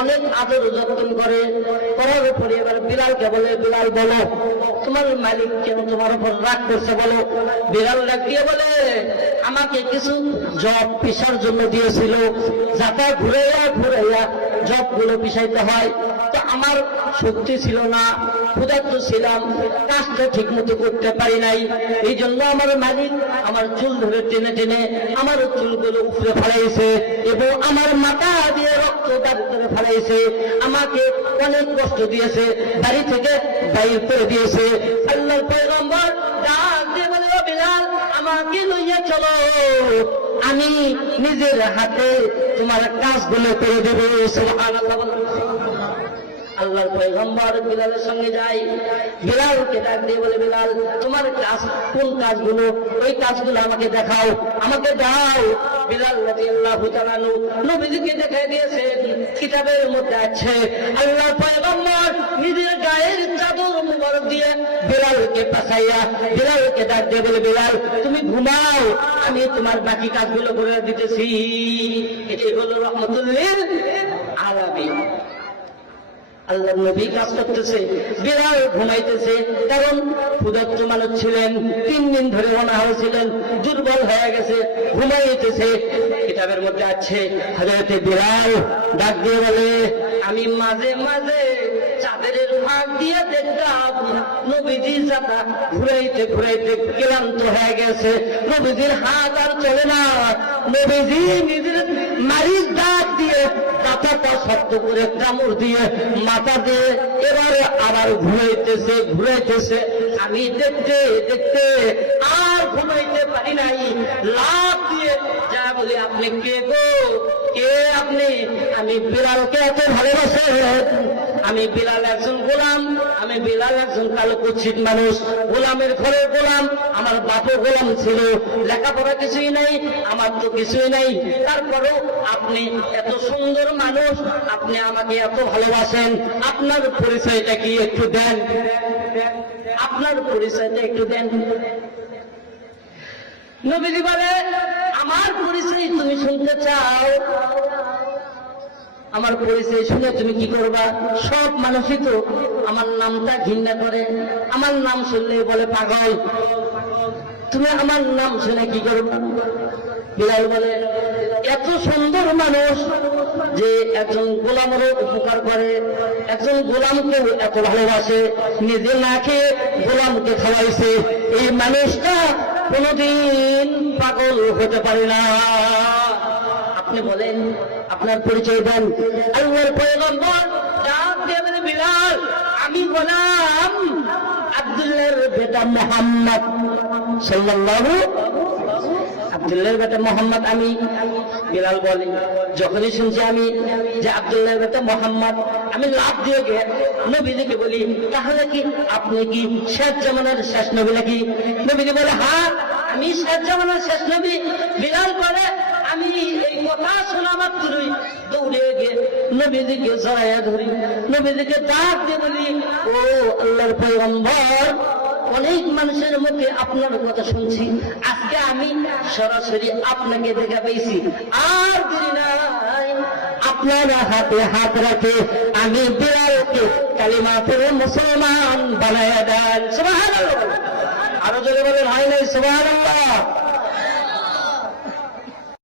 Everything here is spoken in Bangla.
অনেক আদর যত্ন করে। করার উপরে এবার বিলালকে বলে, বিলাল বলো তোমার মালিক কেন তোমার উপর রাগ করছে বলো। বিলাল রাগ দিয়ে বলে, আমাকে কিছু জব পিসার জন্য দিয়েছিল, যাতা ঘুরাইয়া ঘুরাইয়া জবগুলো পিসাইতে হয়, তো আমার শক্তি ছিল না, ক্ষুধার্ত ছিলাম, কাজটা ঠিক মতো করতে পারি নাই। এই জন্য আমার মালিক আমার চুল ধরে টেনে টেনে আমার চুলগুলো উপরে ফেলাইছে এবং আমার মাথা দিয়ে রক্ত দাঁড় করে ফেলাইছে, আমাকে অনেক কষ্ট দিয়েছে, বাড়ি থেকে বাইর করে দিয়েছে। আল্লাহর পয়গম্বর ডাক দিয়ে বলে, ও বিলাল আমাকে লইয়া চলো, আমি নিজের হাতে তোমার কাজগুলো করে দেবো। সুবহানাল্লাহ। আল্লাহর পয়গম্বর বিলালের সঙ্গে যায়, বিলালকে ডাক দিয়ে বলে, বিলাল তোমার কাজ কোন কাজগুলো, ওই কাজগুলো আমাকে দেখাও, আমাকে দাও। বিলাল রাদিয়াল্লাহু তাআলা নবীজিকে দেখাই দিয়েছে। কিতাবের মধ্যে আছে আল্লাহর পয়গম্বর নিজের গায়ের চাদর মুবারক দিয়ে বিলালকে পাছাইয়া বিলালকে ডাক দিয়ে বলে, বিলাল তুমি ঘুমাও, আমি তোমার বাকি কাজগুলো করে দিতেছি। এটাই হলো রাহমাতুল লিল আলামিন। আল্লাহ নবী কাজ করতেছে, বিলাল ঘুমাইতেছে, কারণ ক্ষুধার্ত মানুষ ছিলেন, 3 দিন ধরে অনাহার ছিলেন, দুর্বল হয়ে গেছে, ঘুমাইতেছে। কিতাবের মধ্যে আছে হযরত বিলাল ডাক দিয়ে বলে, আমি মাঝে মাঝে চাদরের ফাঁক দিয়ে দেখতাম নবীজি যাতা ঘুরাইতে ঘুরাইতে ক্লান্ত হয়ে গেছে, নবীজির হাত আর চলে না, নবীজি নিজের মারির দাঁত দিয়ে মাথাটা শক্ত করে কামড় দিয়ে মাথা দিয়ে এবারে আবার ঘুরাইতেছে ঘুরাইতেছে। আমি দেখতে দেখতে আর ঘুমাইতে পারি নাই, লাফ দিয়ে যা বলি, আপনি কে গো, কে আপনি? আমি বিলালকে এত ভালোবাসেন? আমি বিলাল একজন গোলাম, আমি বিলাল একজন কালো কুৎসিত মানুষ, গোলামের ঘরের গোলাম, আমার বাপও গোলাম ছিল, লেখাপড়া কিছুই নাই, আমার তো কিছুই নাই, তারপরেও আপনি এত সুন্দর মানুষ, আপনি আমাকে এত ভালোবাসেন, আপনার পরিচয়টা কি একটু দেন, আপনার পরিচয়টা একটু দেন। নবীজি বলে, আমার পরিচয় তুমি শুনতে চাও? আমার পরিচয় শুনে তুমি কি করবা? সব মানুষই তো আমার নামটা ঘৃণা করে, আমার নাম শুনলে বলে পাগল, তুমি আমার নাম শুনে কি করবা? বিলাল বলে, এত সুন্দর মানুষ যে একজন গোলামেরও উপকার করে, একজন গোলামকে এত ভালোবাসে, নিজে না খেয়ে গোলামকে খাওয়াইছে, এই মানুষটা কোনদিন পাগল হতে পারে না। আপনি বলেন, আপনার পরিচয় দেন। আল্লাহর পয়গম্বর ডাক দিয়ে বলে, বিলাল আমি গোলাম আব্দুল্লাহর বেটা মুহাম্মদ সাল্লাল্লাহু, আব্দুল্লাহর বেটা মুহাম্মদ আমি। বিলাল বলে, যখনই শুনছি আমি যে আব্দুল্লাহর বেটা মুহাম্মদ, আমি লাফ দিয়ে গিয়ে নবীজিকে বলি, তাহলে কি আপনি কি শেষ জামানার শেষ নবী নাকি? নবীজি বলে, হ্যাঁ আমি শেষ জামানার শেষ নবী। বিলাল বলে, আমি এই কথা শোনা মাত্রই দৌড়ে গিয়ে নবীজিকে জড়াইয়া ধরি, নবীজিকে ডাক দিয়ে বলি, ও আল্লাহর পয়গম্বর, অনেক মানুষের মুখে আপনার কথা শুনছি, আজকে আমি সরাসরি আপনাকে দেখা পেয়েছি, আর দেরি নাই, আপনার হাতে হাত রাখে আমি বিলালকে কালিমা পড়ে মুসলমান বানায়া দেন। সুবহানাল্লাহ। আরো জোরে বলেন, হয় নাই সুবহানাল্লাহ।